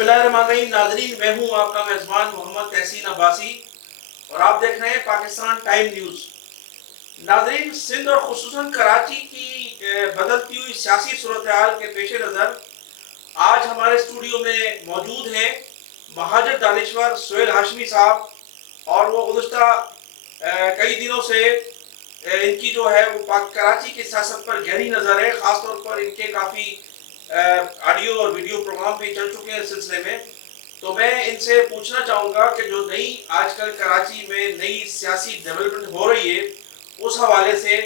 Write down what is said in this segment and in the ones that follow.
बिस्मिल्लाहिर्रहमानिर्रहीम। नाज़रीन, मैं हूँ आपका मेज़बान मोहम्मद तहसीन अब्बासी और आप देख रहे हैं पाकिस्तान टाइम न्यूज़। नाज़रीन, सिंध और खुसूसन कराची की बदलती हुई सियासी सूरत-ए-हाल के पेश नज़र आज हमारे स्टूडियो में मौजूद हैं महाजर दानिश्वर सुहेल हाशमी साहब, और वो गुज़श्ता कई दिनों से इनकी जो है वो कराची की सियासत पर गहरी नज़र है। ख़ासतौर पर इनके काफ़ी ऑडियो और वीडियो प्रोग्राम भी चल चुके हैं इस सिलसिले में। तो मैं इनसे पूछना चाहूँगा कि जो नई आजकल कराची में नई सियासी डेवलपमेंट हो रही है, उस हवाले से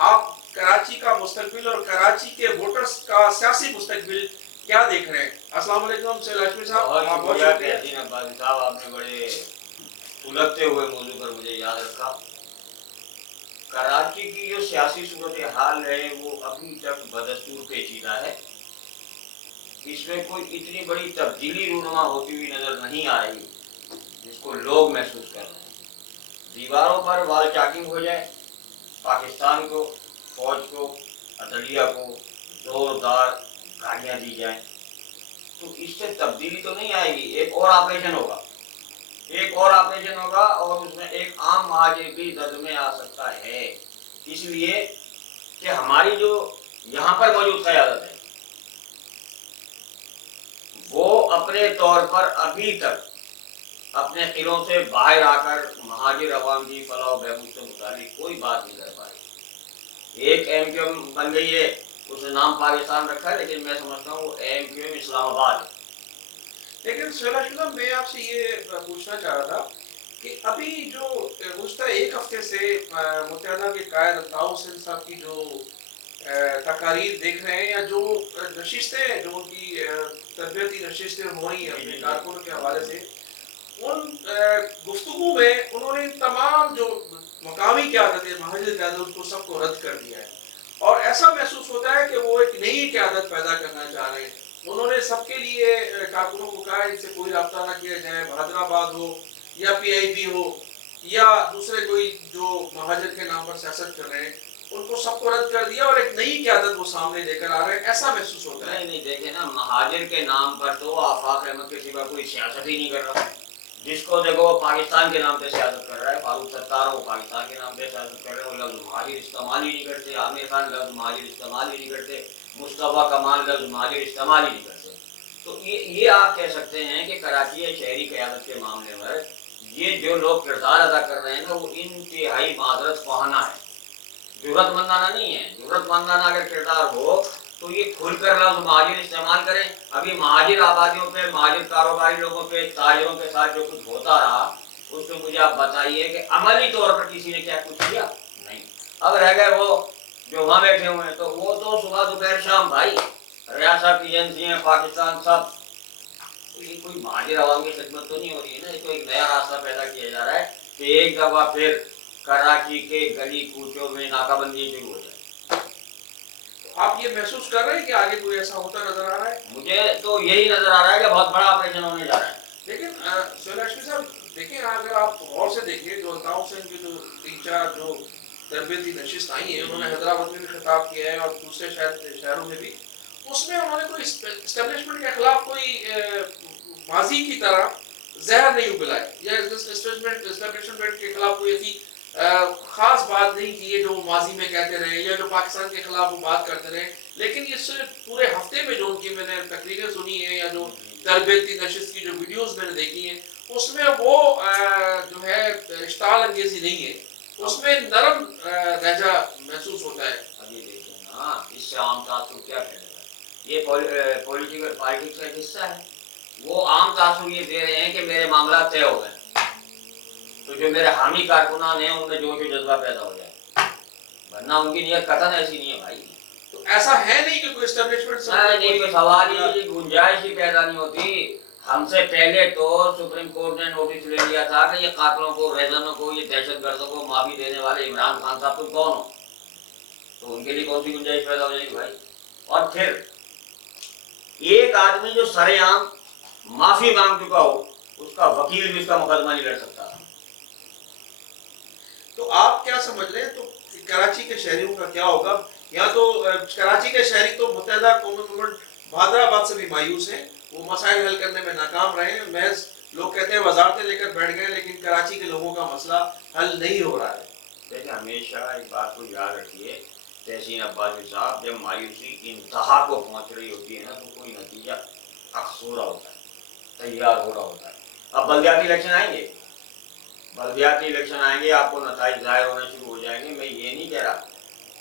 आप कराची का मुस्तकबिल और कराची के वोटर्स का सियासी मुस्तकबिल क्या देख रहे हैं? अस्सलाम वालेकुम सुहेल हाशमी साहब। बहुत शुक्रिया आपने बड़े सुलगते हुए मौजू पर मुझे याद रखा। कराची की जो सियासी सूरत हाल है वो अभी तक बदस्तूर पेचीदा है। इसमें कोई इतनी बड़ी तब्दीली रूनुमा होती हुई नजर नहीं आ रही जिसको लोग महसूस कर रहे हैं। दीवारों पर वाल चाकिंग हो जाए, पाकिस्तान को, फौज को, अदलिया को जोरदार गालियाँ दी जाए, तो इससे तब्दीली तो नहीं आएगी। एक और ऑपरेशन होगा और उसमें एक आम महाजिर भी दर्द में आ सकता है। इसलिए कि हमारी जो यहाँ पर मौजूद क़यादत है वो अपने तौर पर अभी तक अपने किलों से बाहर आकर महाजिर अवाम की फलाह बहबूद से मुतालिक कोई बात नहीं कर पाई। एक एमक्यूएम बन गई है, उसने नाम पाकिस्तान रखा है, लेकिन मैं समझता हूँ वो एमक्यूएम इस्लामाबाद है। लेकिन सुहेल हाशमी साहब, मैं आपसे ये पूछना चाह रहा था कि अभी जो गुज़श्ता एक हफ्ते से मुत्तहदा के कायद अताउर हुसैन साहब की जो तकारीर देख रहे हैं या जो नशिस्तें जो उनकी तरबियती नशिस्तें हो रही हैं अपने कारकुनों के हवाले से, उन गुफ्तगू में उन्होंने तमाम जो मकामी क़यादत है, महाजिर क़यादत, उसको सबको रद्द कर दिया है और ऐसा महसूस होता है कि वो एक नई क़यादत पैदा करना चाह रहे हैं। उन्होंने सबके लिए कारकुनों को कहा इनसे कोई रब्ता ना किया जाए, हैदराबाद हो या PIB हो या दूसरे कोई जो महाजिर के नाम पर सियासत कर रहे हैं, उनको सबको रद्द कर दिया और एक नई क़यादत वो सामने लेकर आ रहे हैं, ऐसा महसूस होता है। नहीं देखे ना, महाजिर के नाम पर तो आफाक अहमद के सिवा कोई सियासत ही नहीं कर रहा। जिसको देखो वो पाकिस्तान के नाम पे सियासत कर रहा है। फारूक सत्तार वो पाकिस्तान के नाम पे सियासत कर रहे हैं, वो लफ्ज़ महाजिर इस्तेमाल ही नहीं करते। आमिर खान लफ्ज़ महाजिर इस्तेमाल ही नहीं करते। मुस्तफ़ा कमाल लफ्ज़ महाजिर इस्तेमाल ही नहीं करते। तो ये आप कह सकते हैं कि कराची या शहरी क़यादत के मामले में ये जो लोग किरदार अदा कर रहे हैं ना, वो इंतहाई माजरत ख़्वाहाना है, ज़रूरतमंदाना नहीं है। ज़रूरतमंदाना अगर किरदार हो तो ये खुलकर लफ्ज़ महाजिर इस्तेमाल करें। अभी महाजिर आबादियों पे, महाजिर कारोबारी लोगों पे, ताजिरों के साथ जो कुछ होता रहा, उसमें मुझे आप बताइए कि अमली तौर पर किसी ने क्या कुछ किया? नहीं। अब रह गए वो जो वहाँ बैठे हुए हैं, तो वो तो सुबह दोपहर शाम भाई रियासत एजेंसियाँ पाकिस्तान सब, तो ये कोई महाजिर आवाम की खिदमत तो नहीं हो रही है ना। ये तो एक नया रास्ता पैदा किया जा रहा है कि एक दफ़ा फिर कराची के गली कूचों में नाकाबंदी शुरू हो जाए। आप ये महसूस कर रहे हैं कि आगे कोई ऐसा होता नजर आ रहा है? मुझे तो यही नजर आ रहा है कि बहुत बड़ा ऑपरेशन होने जा रहा है। लेकिन सुहेल हाशमी साहब देखें, अगर आप गौर से देखें, जो अताउर हुसैन की जो 3-4 जो तरबियती नशिस्त आई है, उन्होंने हैदराबाद में भी खिताब किया है और दूसरे शहरों में भी, उसमें उन्होंने कोई इस्टेब्लिशमेंट के खिलाफ कोई माजी की तरह जहर नहीं उगलाए या इस्टेब्लिशमेंट के खिलाफ कोई ऐसी खास बात नहीं की है जो माजी में कहते रहे या जो पाकिस्तान के खिलाफ वो बात करते रहे। लेकिन इस पूरे हफ्ते में जो उनकी मैंने तकरीरें सुनी है या जो तरबियती नशिस्त की जो वीडियोस मैंने देखी हैं, उसमें वो जो है इश्ताल अंगेजी नहीं है, उसमें नरम लहजा महसूस होता है। अभी देखिए ना, इससे आम तासुर क्या कहेगा? ये पॉलिटिकल पॉलिटिक्स का हिस्सा है। वो आम तासुर ये दे रहे हैं कि मेरे मामला तय हो गए, तो जो मेरे हामी कारकुनान हैं उनमें जोश और जज्बा पैदा हो जाए, वरना उनकी नियत कतन ऐसी नहीं है भाई। तो ऐसा है नहीं कि कोई एस्टेब्लिशमेंट नहीं, कोई सवाल ही, गुंजाइश ही पैदा नहीं होती। हमसे पहले तो सुप्रीम कोर्ट ने नोटिस ले लिया था कि ये कातलों को, रेजनों को, ये दहशतगर्दों को माफी देने वाले इमरान खान साहब तुम कौन हो? तो उनके लिए कौन सी गुंजाइश पैदा हो जाएगी भाई? और फिर एक आदमी जो सरेआम माफी मांग चुका हो, उसका वकील भी उसका मुकदमा नहीं लड़ सकता। तो आप क्या समझ रहे हैं? तो कराची के शहरियों का क्या होगा? या तो कराची के शहरी तो मुत्तहदा कौमी गवर्नमेंट हैदराबाद से भी मायूस हैं, وہ مسائل حل کرنے میں ناکام رہے ہیں. محض لوگ کہتے ہیں وزارتیں لے کر بیٹھ گئے لیکن کراچی کے لوگوں کا مسئلہ حل نہیں ہو رہا ہے. دیکھیں ہمیشہ ایک بات کو یاد رکھیے، تحسین عباسی صاحب، جب مایوسی انتہا کو پہنچ رہی ہوتی ہے نا تو کوئی نتیجہ اخذ ہو رہا ہوتا ہے، تیار ہو رہا ہوتا ہے. اب بلدیاتی الیکشن آئیں گے، بلدیاتی الیکشن آئیں گے، آپ کو نتائج ظاہر ہونا شروع ہو جائیں گے. میں یہ نہیں کہہ رہا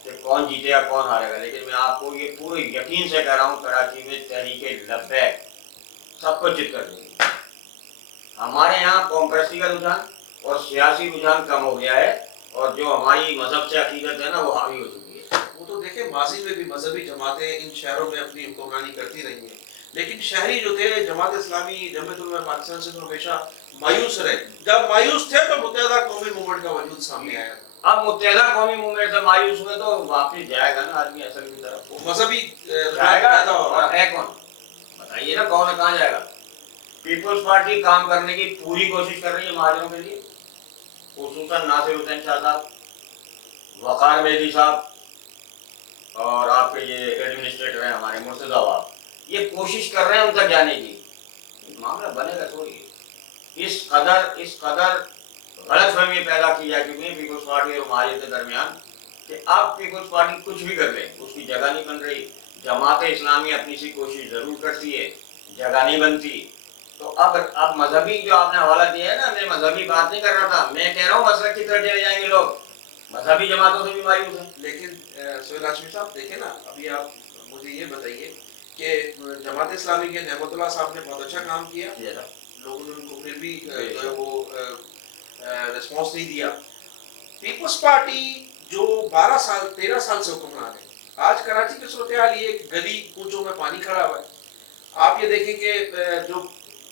کہ کون جیتے گا کون ہارے گا، لیکن میں آپ کو یہ پورے یقین سے کہہ رہا ہوں کراچی میں تحریک لبیک سب کو جیت کر دیں گے. ہمارے یہاں کانگریسی کا رجحان اور سیاسی رجحان کم ہو گیا ہے، اور جو ہماری مذہب سے عقیدت ہے نا وہ حاوی ہو چکی ہے. وہ تو دیکھیں ماضی میں بھی مذہبی جماعتیں ان شہروں میں اپنی حکمرانی کرتی رہی ہیں، لیکن شہری جو تھے جماعت اسلامی جمعیت علماء پاکستان سے تو ہمیشہ مایوس رہے. جب مایوس تھے تو متحدہ قومی موومنٹ کا وجود سامنے آیا. اب متحدہ قومی موومنٹ سے مایوس ہوئے تو واپس جائے گا نا آدمی اصل کی طرف، وہ مذہبی جائے گا. پیدا ہو رہا اور ہے کون بتائیے نا، کون ہے کہاں جائے گا؟ پیپلز پارٹی کام کرنے کی پوری کوشش کر رہی ہے مہاجروں کے لیے، خصوصاً ناصر حسین شاہ صاحب، وقار مہدی صاحب، اور آپ کے یہ ایڈمنسٹریٹر ہیں ہمارے مرتضی آباد، یہ کوشش کر رہے ہیں ان تک جانے کی. معاملہ بنے گا تھوڑی. اس قدر غلط فہمی پیدا کی جا چکی ہے پیپلز پارٹی اور مہاجر کے درمیان کہ اب پیپلز پارٹی کچھ بھی کر لے اس کی جگہ نہیں بن رہی. جماعت اسلامی اپنی سی کوشش ضرور کرتی ہے، جگہ نہیں بنتی. تو اب مذہبی جو آپ نے حوالہ دیا ہے نا، میں مذہبی بات نہیں کر رہا تھا، میں کہہ رہا ہوں مسلک کی طرف چلے جائیں گے لوگ، مذہبی جماعتوں سے بھی مایوس ہیں. لیکن سہیل ہاشمی صاحب دیکھیں نا، ابھی آپ مجھے یہ بتائیے کہ جماعت اسلامی کے نعمت اللہ صاحب نے بہت اچھا کام کیا، لوگوں نے ان کو پھر بھی جو ہے وہ رسپانس نہیں دیا. پیپلز پارٹی جو 12 سال 13 سال سے حکمران ہے، آج کراچی کی صورتحال یہ گلی کوچوں میں پانی کھڑا ہوا ہے. آپ یہ دیکھیں کہ جو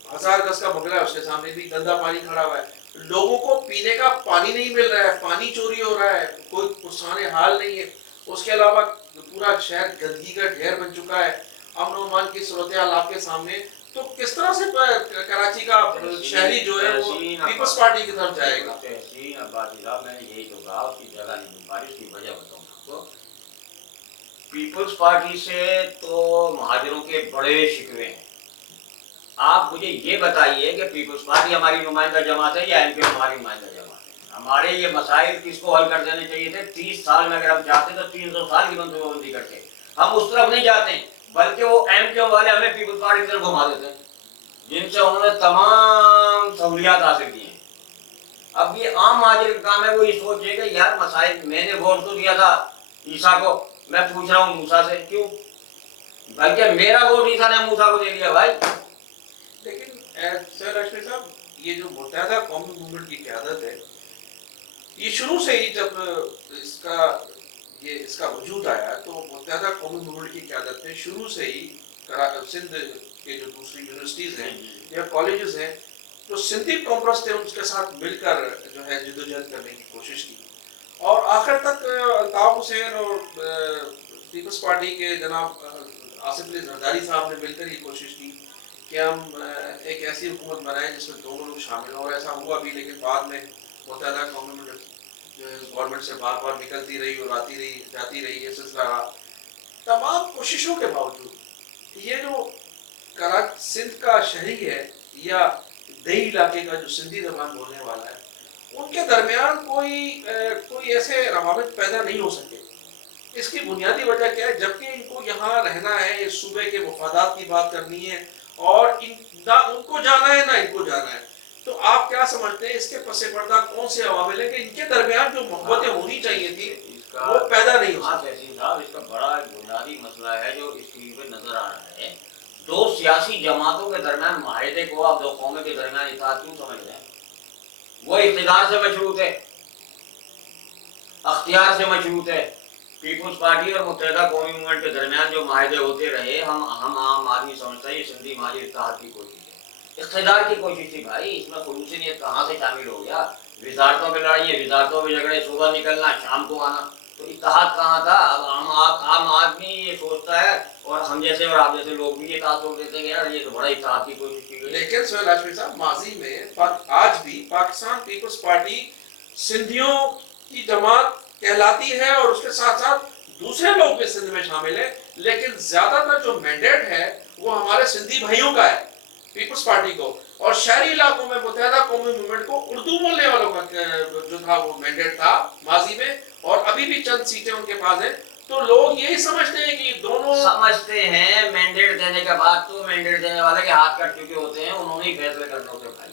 1000 گز کا بنگلہ ہے اس کے سامنے بھی گندا پانی کھڑا ہوا ہے. لوگوں کو پینے کا پانی نہیں مل رہا ہے، پانی چوری ہو رہا ہے، کوئی پرسان حال نہیں ہے. اس کے علاوہ پورا شہر گندگی کا ڈھیر بن چکا ہے. امن و امان کی صورتحال آپ کے سامنے. تو کس طرح سے کراچی کا شہری جو ہے وہ پیپلز پارٹی کی طرف جائے گا؟ تحسین عباسی صاحب، میں نے یہی تو کہا اس کی جگہ نہیں بن پا رہی. اس کی وجہ بتاؤں آپ کو. پیپلز پارٹی سے تو مہاجروں کے بڑے شکوے ہیں. آپ مجھے یہ بتائیے کہ پیپلز پارٹی ہماری نمائندہ جماعت ہے یا ایم پی ہماری نمائندہ جماعت ہے؟ ہمارے یہ مسائل کس کو حل کر دینے چاہیے تھے؟ 30 سال میں اگر ہم چاہتے تو 300 سال کی منصوبہ بندی کرتے. ہم اس طرف نہیں جاتے ہیں، بلکہ وہ ایم کیو والے ہمیں پیپلز پارٹی کی طرف گھما دیتے ہیں جن سے انہوں نے تمام سہولیات حاصل کی ہیں. اب یہ عام مہاجر کا کام ہے، وہ یہ سوچے کہ یار مسائل میں نے ووٹ تو دیا تھا عیسیٰ کو، میں پوچھ رہا ہوں موسیٰ سے کیوں؟ بلکہ میرا ووٹ عیسیٰ نے موسیٰ کو دے دیا بھائی. لیکن سہیل ہاشمی صاحب، یہ جو متحدہ قومی موومنٹ کی قیادت ہے، یہ شروع سے ہی جب اس کا وجود آیا تو متحدہ قومی موومنٹ کی قیادت میں شروع سے ہی سندھ کے جو دوسری یونیورسٹیز ہیں یا کالجز ہیں، جو سندھی کانفرنس تھے ان کے ساتھ مل کر جو ہے جدوجہد کرنے کی کوشش کی. اور آخر تک الطاف حسین اور پیپلز پارٹی کے جناب آصف علی زرداری صاحب نے مل کر یہ کوشش کی کہ ہم ایک ایسی حکومت بنائیں جس میں دونوں لوگ شامل ہوں. اور ایسا ہوا بھی، لیکن بعد میں متحدہ قومی گورنمنٹ سے بار بار نکلتی رہی اور آتی رہی جاتی رہی. یہ سلسلہ رہا. تمام کوششوں کے باوجود یہ جو سندھ کا شہری ہے یا دیہی علاقے کا جو سندھی زبان بولنے والا ہے، ان کے درمیان کوئی ایسے روابط پیدا نہیں ہو سکے. اس کی بنیادی وجہ کیا ہے؟ جبکہ ان کو یہاں رہنا ہے، اس صوبے کے مفادات کی بات کرنی ہے اور نہ ان کو جانا ہے نہ ان کو جانا ہے. تو آپ کیا سمجھتے ہیں اس کے پس پردہ کون سے عوامل ہیں کہ ان کے درمیان جو محبتیں ہونی چاہیے تھی وہ پیدا نہیں ہو سکتی؟ اس کا بڑا بنیادی مسئلہ ہے جو اسکرین پہ نظر آ رہا ہے. دو سیاسی جماعتوں کے درمیان معاہدے کو آپ دو قوموں کے درمیان اتحاد کیوں سمجھ رہے ہیں؟ وہ اقتدار سے مشروط ہے، اختیار سے مشروط ہے. پیپلز پارٹی اور متحدہ قومی موومنٹ کے درمیان جو معاہدے ہوتے رہے، ہم عام آدمی سمجھتا ہے یہ سندھی مہاجر اتحاد کی کوشش ہے، اقتدار کی کوشش تھی. بھائی اس میں خلوص نیت کہاں سے شامل ہو گیا؟ وزارتوں پہ لڑائیاں، وزارتوں پہ جھگڑے، صبح نکلنا شام کو آنا، تو اتحاد کہاں تھا؟ اب عام آدمی یہ سوچتا ہے اور ہم جیسے اور آپ جیسے لوگ بھی یہ تاثر دیتے ہیں یار یہ تو بڑا اتحاد کی کوشش کی گئی. لیکن سہیل ہاشمی صاحب، ماضی میں آج بھی پاکستان پیپلز پارٹی سندھیوں کی جماعت کہلاتی ہے اور اس کے ساتھ ساتھ دوسرے لوگ بھی سندھ میں شامل ہیں، لیکن زیادہ تر جو مینڈیٹ ہے وہ ہمارے سندھی بھائیوں کا ہے، پیپلز پارٹی کو، اور شہری علاقوں میں متحدہ قومی موومنٹ کو اردو بولنے والوں کا جو تھا وہ مینڈیٹ تھا ماضی میں، اور ابھی بھی چند سیٹیں ان کے پاس ہیں. تو لوگ یہی سمجھتے ہیں کہ دونوں سمجھتے ہیں مینڈیٹ دینے کے بعد تو مینڈیٹ دینے والے کے ہاتھ کٹ چکے ہوتے ہیں، انہوں نے ہی فیصلے کرنے ہوتے ہیں بھائی.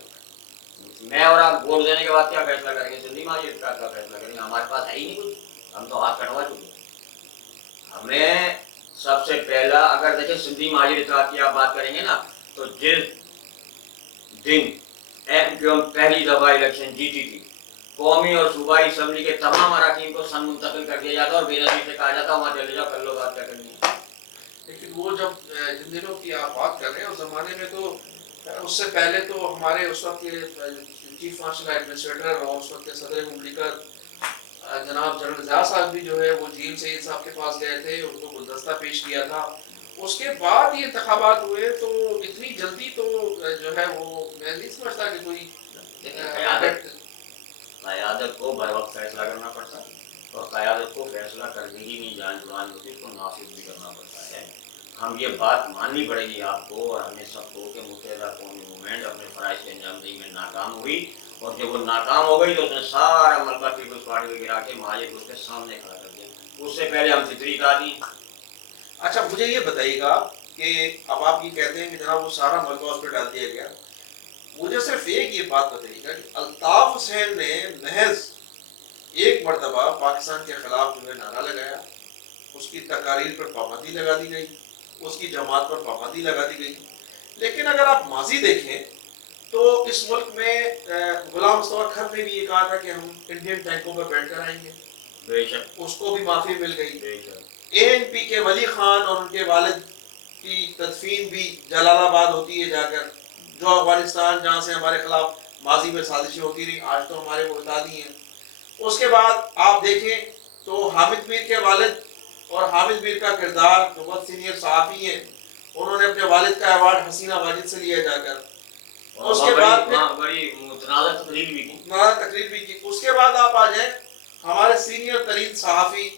میں اور آپ ووٹ دینے کے بعد کیا فیصلہ کریں گے؟ سندھی ماجد کا کیا فیصلہ کریں گے؟ ہمارے پاس ہے ہی نہیں کچھ، ہم تو ہاتھ کٹوا چکے ہیں. ہمیں سب سے پہلا اگر دیکھیں سندھی ماجد اتحاد کی آپ بات کریں گے نا، تو جس دن جو ہم پہلی دفعہ الیکشن جیتی تھی، قومی اور صوبائی اسمبلی کے تمام اراکین کو سن منتقل کر دیا جاتا اور بے نظیر سے کہا جاتا وہاں چلے جاؤ کر لو بات کیا کرنی ہے. لیکن وہ جب جن دنوں کی آپ بات کر رہے ہیں اس زمانے میں تو اس سے پہلے تو ہمارے اس وقت کے چیف مارشل ایڈمنسٹریٹر اور اس وقت کے صدر مملکت جناب جنرل ضیاء صاحب بھی جو ہے وہ جیم سید صاحب کے پاس گئے تھے، ان کو گلدستہ پیش کیا تھا. اس کے بعد یہ انتخابات ہوئے، تو اتنی جلدی تو جو ہے وہ میں نہیں سمجھتا کہ کوئی قیادت کو بر وقت فیصلہ کرنا پڑتا ہے، اور قیادت کو فیصلہ کرنے ہی نہیں جان جوان ہوتی، اس کو نافذ بھی کرنا پڑتا ہے. ہم یہ بات ماننی پڑے گی آپ کو اور ہمیں سب کو کہ متحدہ قومی موومنٹ اپنے فرائض کی انجام دہی میں ناکام ہوئی، اور جب وہ ناکام ہو گئی تو اس نے سارا ملبہ پیپلز پارٹی کو گرا کے مہاجر کو اس کے سامنے کھڑا کر دیا. اس سے پہلے ہم فطری تعلیم. اچھا مجھے یہ بتائیے گا کہ اب آپ یہ کہتے ہیں کہ جناب وہ سارا ملبہ اس پہ ڈال دیا گیا، مجھے صرف ایک یہ بات بتائیے گا کہ الطاف حسین نے محض ایک مرتبہ پاکستان کے خلاف جو ہے نعرہ لگایا، اس کی تقاریر پر پابندی لگا دی گئی، اس کی جماعت پر پابندی لگا دی گئی. لیکن اگر آپ ماضی دیکھیں تو اس ملک میں غلام مصطفیٰ کھر نے بھی یہ کہا تھا کہ ہم انڈین ٹینکوں پر بیٹھ کر آئیں گے، بے شک اس کو بھی معافی مل گئی. بے شک ANP کے ولی خان اور ان کے والد کی تدفین بھی جلال آباد ہوتی ہے جا کر، جو افغانستان جہاں سے ہمارے خلاف ماضی میں سازشیں ہوتی رہی، آج تو ہمارے محتاجی ہیں. اس کے بعد آپ دیکھیں تو حامد میر کے والد اور حامد میر کا کردار جو بہت سینئر صحافی ہیں، انہوں نے اپنے والد کا ایوارڈ حسینہ واجد سے لیا جا کر. اس کے بعد بڑی متنازع تقریر بھی کی. تقریر بھی کی. اس کے بعد آپ آ جائیں ہمارے سینئر ترین صحافی،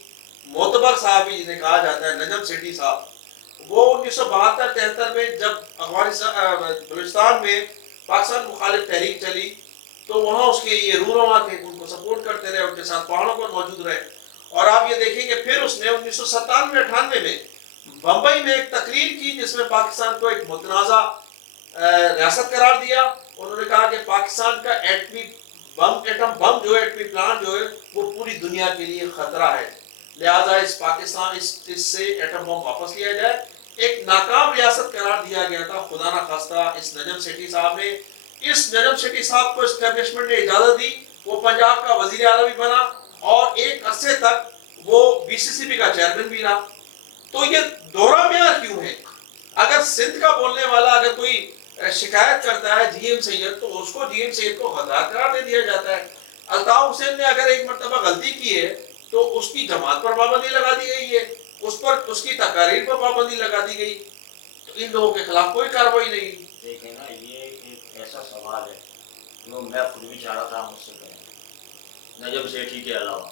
معتبر صحافی جنہیں کہا جاتا ہے، نجم سیٹھی صاحب. وہ 1972-73 میں جب افغانستان بلوچستان میں پاکستان مخالف تحریک چلی تو وہاں اس کے یہ رونما تھے، ان کو سپورٹ کرتے رہے، ان کے ساتھ پہاڑوں پر موجود رہے. اور آپ یہ دیکھیں کہ پھر اس نے 1997-98 میں بمبئی میں ایک تقریر کی جس میں پاکستان کو ایک متنازع ریاست قرار دیا. انہوں نے کہا کہ پاکستان کا ایٹم بم جو ہے، ایٹمی پلانٹ جو ہے، وہ پوری دنیا کے لیے خطرہ ہے، لہٰذا اس سے ایٹم بم واپس لیا جائے. ایک ناکام ریاست قرار دیا گیا تھا، خدا نہ خواستہ اس نجم سیٹھی صاحب نے، اس نجم سیٹھی صاحب کو اسٹیبلشمنٹ نے اجازت دی، وہ پنجاب کا وزیر اعلیٰ بھی بنا اور ایک عرصے تک وہ BCCB کا چیئرمین بھی رہا. تو یہ دورہ معیار کیوں ہے؟ اگر سندھ کا بولنے والا اگر کوئی شکایت کرتا ہے GM سید، تو اس کو GM سید کو غدار قرار دے دیا جاتا ہے. الطاف حسین نے اگر ایک مرتبہ غلطی کی ہے تو اس کی جماعت پر پابندی لگا دی گئی ہے، اس کی تقاریر پر پابندی لگا دی گئی. تو ان لوگوں کے خلاف کوئی کارروائی نہیں. دیکھیں نا، یہ ایک ایسا سوال ہے جو میں خود بھی چاہ رہا تھا مجھ سے کریں. نجم سیٹھی کے علاوہ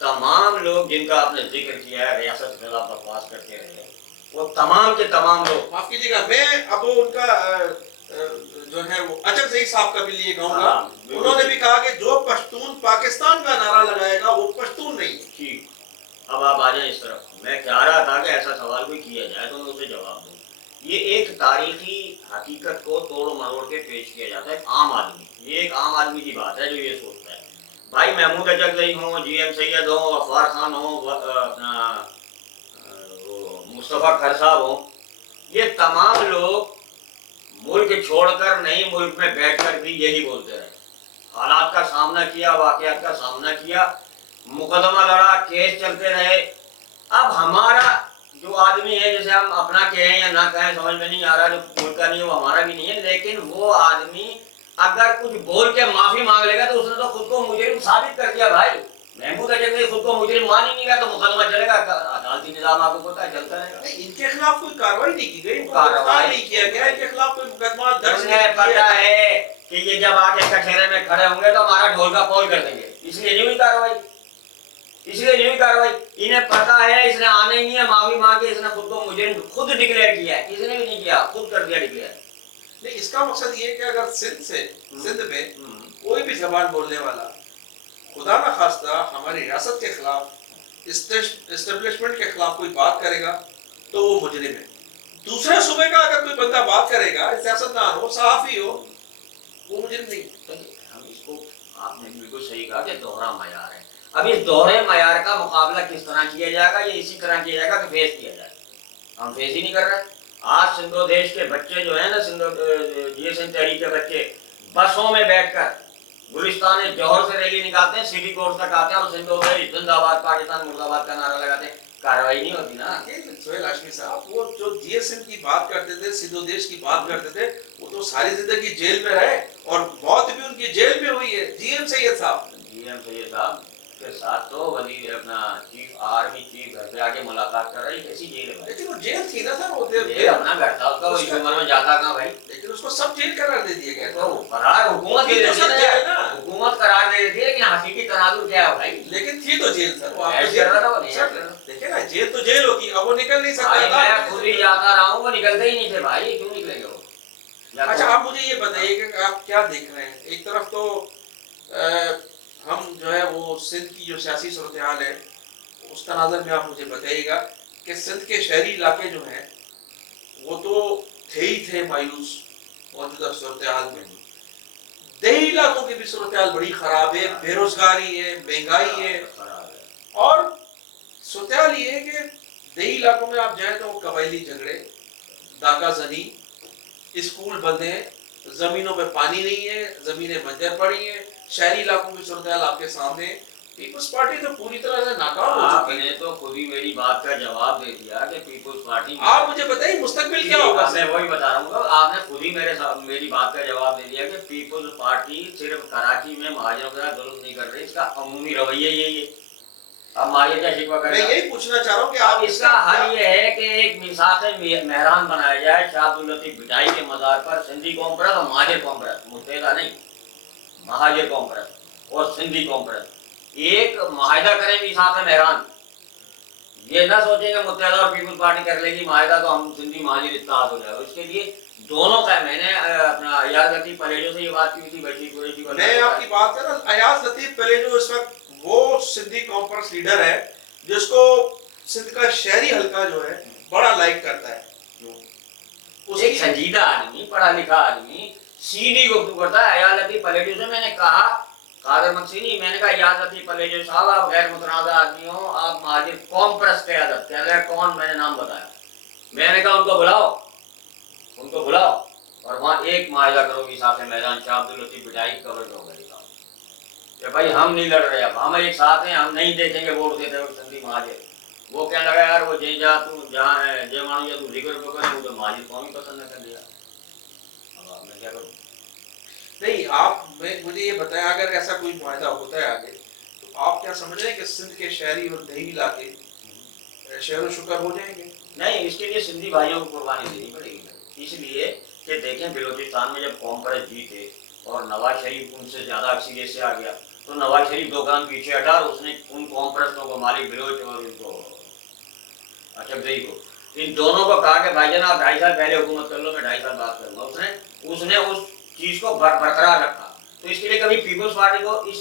تمام لوگ جن کا آپ نے ذکر کیا ہے ریاست کے خلاف بکواس کرتے رہے، وہ تمام کے تمام لوگ، معاف کیجیے گا میں اب ان کا جو ہے وہ اچھا صحیح صاحب کا بھی لیے کہوں گا، انہوں نے بھی کہا کہ جو پشتون پاکستان کا نعرہ لگائے گا وہ پشتون نہیں ہے. ٹھیک. اب آپ آ جائیں اس طرف. میں چاہ رہا تھا کہ ایسا سوال کوئی کیا جائے تو میں اسے جواب دوں. یہ ایک تاریخی حقیقت کو توڑ مروڑ کے پیش کیا جاتا ہے. عام آدمی، یہ ایک عام آدمی کی بات ہے جو یہ سوچتا ہے بھائی محمود اجگزئی ہوں، GM سید ہوں، غفار خان ہوں، اپنا مصطفیٰ کھر صاحب ہوں، یہ تمام لوگ ملک چھوڑ کر نہیں ملک میں بیٹھ کر بھی یہی بولتے رہے. حالات کا سامنا کیا، واقعات کا سامنا کیا، مقدمہ لڑا، کیس چلتے رہے. اب ہمارا جو آدمی ہے، جسے ہم اپنا کہیں یا نہ کہیں سمجھ میں نہیں آ رہا، جو ملک کا نہیں ہے وہ ہمارا بھی نہیں ہے، لیکن وہ آدمی اگر کچھ بول کے معافی مانگ لے گا تو اس نے تو خود کو مجرم ثابت کر دیا. بھائی محمود اجگزئی خود کو مجرم مان ہی نہیں گیا تو مقدمہ چلے گا، عدالتی نظام آپ کو پتہ ہے چلتا رہے گا. ان کے خلاف کوئی کارروائی نہیں کی گئی، گرفتار نہیں کیا گیا، ان کے خلاف کوئی مقدمہ درج نہیں کیا. پتہ ہے کہ یہ جب آ کے کٹہرے میں کھڑے ہوں گے تو ہمارا ڈھول کا پول کر دیں گے، اس لیے نہیں ہوئی کارروائی. इसलिए नहीं कार्रवाई। इन्हें पता है इसने आने ही नहीं है, माफी मांगी, इसने खुद को मुजरिम खुद डिक्लेयर किया है, किसी ने भी नहीं किया, खुद कर दिया डिक्लेयर। नहीं, इसका मकसद ये है कि अगर सिंध में कोई भी जबान बोलने वाला खुदा ना खास्ता हमारी रियासत के खिलाफ एस्टेब्लिशमेंट के खिलाफ कोई बात करेगा तो वो मुजरिम है। दूसरे सूबे का अगर कोई बंदा बात करेगा, सियासतदान हो, सहाफी हो, वो मुजरिम नहीं। हम इसको, आपने बिल्कुल सही कहा कि दोहरा मयार है। अब इस दोहरे मयार का मुकाबला किस तरह किया जाएगा, ये इसी तरह किया जाएगा कि फेस किया जाए। हम फेस ही नहीं कर रहे। आज सिंधो देश के बच्चे जो है ना, सिंधो जीएसएम तहरीक के बच्चे बसों में बैठकर गुलिस्तान जौहर से रैली निकालते हैं, सिटी कोर्ट तक आते हैं और सिंधो देश जिंदाबाद पाकिस्तान मुर्दाबाद का नारा लगाते हैं, कार्रवाई नहीं होती ना। सोहेल हाशमी साहब, वो जो जीएसएम की बात करते थे, सिंधो देश की बात करते थे, वो तो सारी जिंदगी जेल में रहे और मौत भी उनकी जेल में हुई है। जीएम सैयद साहब के साथ तो वजीर अपना चीफ आर्मी चीफ घर पे आके मुलाकात कर रही, कैसी जेल है? लेकिन वो जेल थी ना सर, वो जेल अपना घर था उसका, वो इस उम्र में जाता कहाँ भाई? लेकिन उसको सब जेल करार दे दिया गया। तो करार हुकूमत दे देती है ना, हुकूमत करार दे देती है, लेकिन हकीकी तनाजुर क्या है भाई? लेकिन थी तो जेल सर, वो आपको जेल कर रहा था, वो नहीं देखिए ना, जेल तो जेल होगी, अब वो निकल नहीं सकता। मैं खुद ही जाता रहा हूँ, वो निकलते ही नहीं थे भाई, क्यों निकलेंगे वो? अच्छा, आप मुझे ये बताइए कि आप क्या देख रहे हैं? एक तरफ तो हम जो है वो सिंध की जो सियासी सूरत हाल है, उस तनाज़र में आप मुझे बताइएगा कि सिंध के शहरी इलाके जो हैं वो तो थे ही थे मायूस मौजूदा सूरत हाल में। देही इलाकों की भी सूरत हाल बड़ी खराब है, बेरोजगारी है, महंगाई है, और सूरत हाल ये है कि देही इलाकों में आप जाए तो कबायली झगड़े, दागा जनी, स्कूल बंद हैं, जमीनों पे पानी नहीं है, जमीनें बंजर पड़ी हैं। शहरी इलाकों की सूरत हाल आपके सामने। पीपल्स पार्टी तो पूरी तरह से नाकाम हो चुकी है। आपने तो खुद ही मेरी बात का जवाब दे दिया कि पीपल्स पार्टी। आप मुझे बताइए मुस्तकबिल क्या होगा? मैं वही बता रहा हूँ, आपने खुद ही मेरी बात का जवाब दे दिया कि पीपल्स पार्टी सिर्फ कराची में महाजनों के साथ जुल्म नहीं कर रही, इसका अमूमी रवैया यही है। अब महाजन क्या शिकवा करेगा? मैं यही पूछना चाह रहा हूँ कि आप इसका हल ये है कि एक मिसाक मेहरान बनाया जाए शाह अब्दुल लतीफ भिटाई के मजार पर, सिंधी कॉन्फ्रेंस और महाजर कॉन्फ्रेंस, मुत्तहिदा नहीं, महाजर कॉन्फ्रेंस और सिंधी कॉन्फ्रेंस एक माहिदा करें मिसाक मेहरान। ये ना सोचेंगे मुत्तहिदा और पीपल्स पार्टी कर लेगी माहिदा तो हम सिंधी महाजर इत्तेहाद हो जाएगा। इसके लिए दोनों का, मैंने अपना अयाज लतीफ पलेजो से ये बात की थी, बैठी कुरैशी को। मैं आपकी बात कर रहा हूँ, अयाज लतीफ पलेजो इस वक्त वो सिंधी कॉन्फ्रेंस लीडर है जिसको सिंध का शहरी हल्का जो है बड़ा लाइक करता है। एक संजीदा आदमी, पढ़ा लिखा आदमी सीधी गुफ्तगू करता है अयाज लतीफ पलेजो से। मैंने कहा कादर मकसीनी, मैंने कहा अयाज लतीफ पलेजो साहब, आप गैर मुतनाज़ा आदमी हो, आप महाजिर कॉन्फ्रेंस के आदत कह कौन? मैंने नाम बताया। मैंने कहा उनको बुलाओ और वहाँ एक माहिदा करो मिसाक मैदान शाह अब्दुल लतीफ भिटाई कवर करो कि भाई हम नहीं लड़ रहे, अब हम एक साथ हैं, हम नहीं देखेंगे वोट देते हुए सिंधी महाजिर। वो कहने लगा यार वो जे जा तू जहाँ है जे मानो या तू जिक्र को करे, वो तो महाजिर कौन ही पसंद न कर दिया। अब आपने क्या करो? नहीं, आप मुझे ये बताया, अगर ऐसा कोई मुआहदा होता है आगे तो आप क्या समझ रहे हैं कि सिंध के शहरी और देही इलाके शहर शुक्र हो जाएंगे? नहीं, इसके लिए सिंधी भाइयों को कुर्बानी देनी पड़ेगी। इसलिए कि देखें बलूचिस्तान में जब कॉन्फ्रेंस जीते और नवाज शरीफ उनसे ज्यादा अक्सरियत से आ गया तो नवाज शरीफ 2 कदम पीछे हटा और उसने उन कॉन्फ्रेंसों को, मालिक बलोच और इनको अचकजई को, इन दोनों को कहा कि भाईजान आप 2.5 साल पहले हुकूमत कर लो, मैं 2.5 साल बात करूंगा। उसने उस चीज को बरकरार रखा। तो इसके लिए कभी पीपल्स पार्टी को इस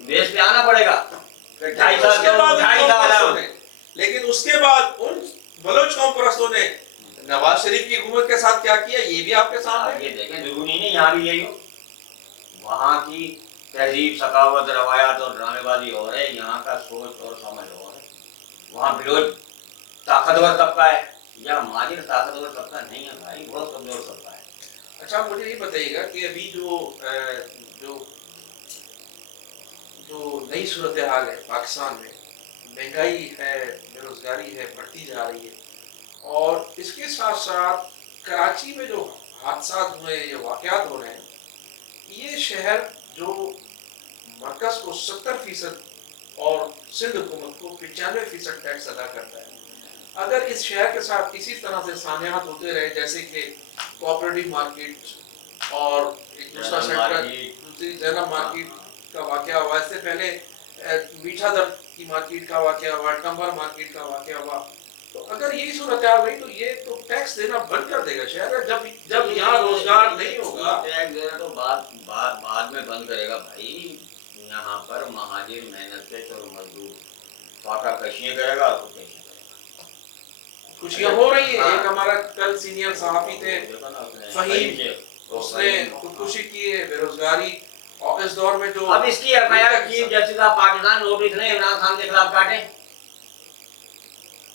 बेस पे आना पड़ेगा कि 2.5 साल के बाद। लेकिन उसके बाद उन बलोच कॉन्फ्रेंसों ने नवाज शरीफ की हुकूमत के साथ क्या किया ये भी आपके सामने। ये देखें, जरूरी नहीं यहाँ भी यही हो, वहाँ की तहजीब, सखावत, रवायात और ड्रामेबाजी और है, यहाँ का सोच और समझ और है। वहाँ बलोच ताकतवर तबका है, या महाजिर ताकतवर तबका नहीं है भाई, बहुत कमजोर तबका है। अच्छा, मुझे ये बताइएगा कि अभी जो नई सूरत हाल है पाकिस्तान में, महंगाई है, बेरोजगारी है, बढ़ती जा रही है, और इसके साथ साथ कराची में जो हादसा हुए, ये वाक़यात हो रहे हैं, ये शहर जो मरकज को 70% और सिंध हुकूमत को 95% टैक्स अदा करता है, अगर इस शहर के साथ इसी तरह से सानियात होते रहे, जैसे कि कोऑपरेटिव मार्केट और एक दूसरा सेक्टर, दूसरी जैनब मार्केट का वाक़या हुआ, इससे पहले मीठा दर की मार्केट का वाकया हुआ, टंबर मार्केट का वाकया हुआ, तो अगर यही सूरत हाल रही तो ये तो टैक्स देना बंद कर देगा शहर। जब जब यहाँ रोजगार नहीं होगा, टैक्स देना तो बाद में बंद करेगा भाई। यहाँ पर महाजिर मेहनत से और मजदूर फाका कशियाँ करेगा और खुदकशियाँ करेगा। खुशियां हो रही है। हाँ। एक हमारा कल सीनियर सहाफी थे देखो ना उसने फहीम, उसने खुदकुशी की है, बेरोजगारी और इस दौर में जो अब इसकी FIR chief justice of Pakistan notice ने इमरान खान के खिलाफ काटे।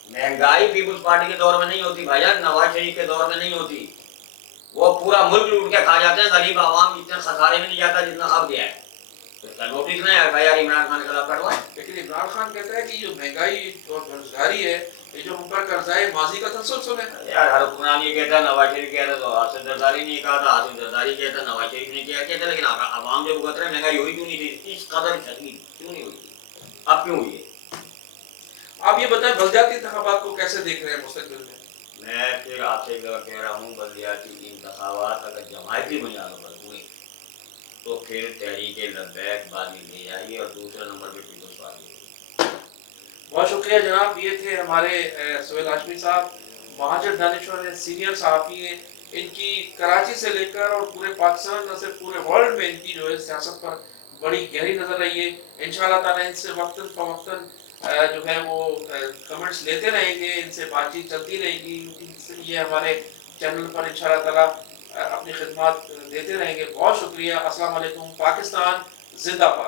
महंगाई पीपुल्स पार्टी के दौर में नहीं होती भाईजान, नवाज शरीफ के दौर में नहीं होती। वो पूरा मुल्क लूट के खा जाते हैं, गरीब आवाम इतने खसारे में नहीं जाता जितना अब गया है। तो इसका नोटिस ने एफआईआर इमरान खान के खिलाफ कटवाए। लेकिन इमरान खान कहता है कि जो महंगाई और बेरोजगारी है, ये जो हम पर कर्जा है, माजी का तसलसल है। यार हर हुक्मरान ये कहता है, नवाज शरीफ कहता तो हासिम जरदारी ने कहा था, हासिम जरदारी कहता नवाज शरीफ ने किया कहता, लेकिन आवाम जो भुगत रहे महंगाई हुई क्यों नहीं थी? इस कदर शदीद क्यों नहीं हुई थी? अब क्यों हुई है? आप ये बताएं बलदियाती इंतखाबात को कैसे देख रहे हैं मुस्तकबिल में? मैं फिर आपसे कह रहा हूँ, बलदियाती इंतखाबात अगर जमायती बुनियादों पर हुए तो फिर तहरीक लब्बैक बाजी ले जाएगी और दूसरे नंबर पे पीपल्स पार्टी। बहुत शुक्रिया जनाब। ये थे हमारे सोहेल हाशमी साहब, महाजिर दानिशवर हैं, सीनियर सहाफ़ी हैं। इनकी कराची से लेकर और पूरे पाकिस्तान न सिर्फ पूरे वर्ल्ड में इनकी जो है सियासत पर बड़ी गहरी नजर रही है। इंशाअल्लाह ताला इनसे वक्तन फवक्तन जो है वो कमेंट्स लेते रहेंगे, इनसे बातचीत चलती रहेगी। ये हमारे चैनल पर इंशाअल्लाह ताला अपनी खिदमत देते रहेंगे। बहुत शुक्रिया। अस्सलाम वालेकुम। पाकिस्तान जिंदाबाद।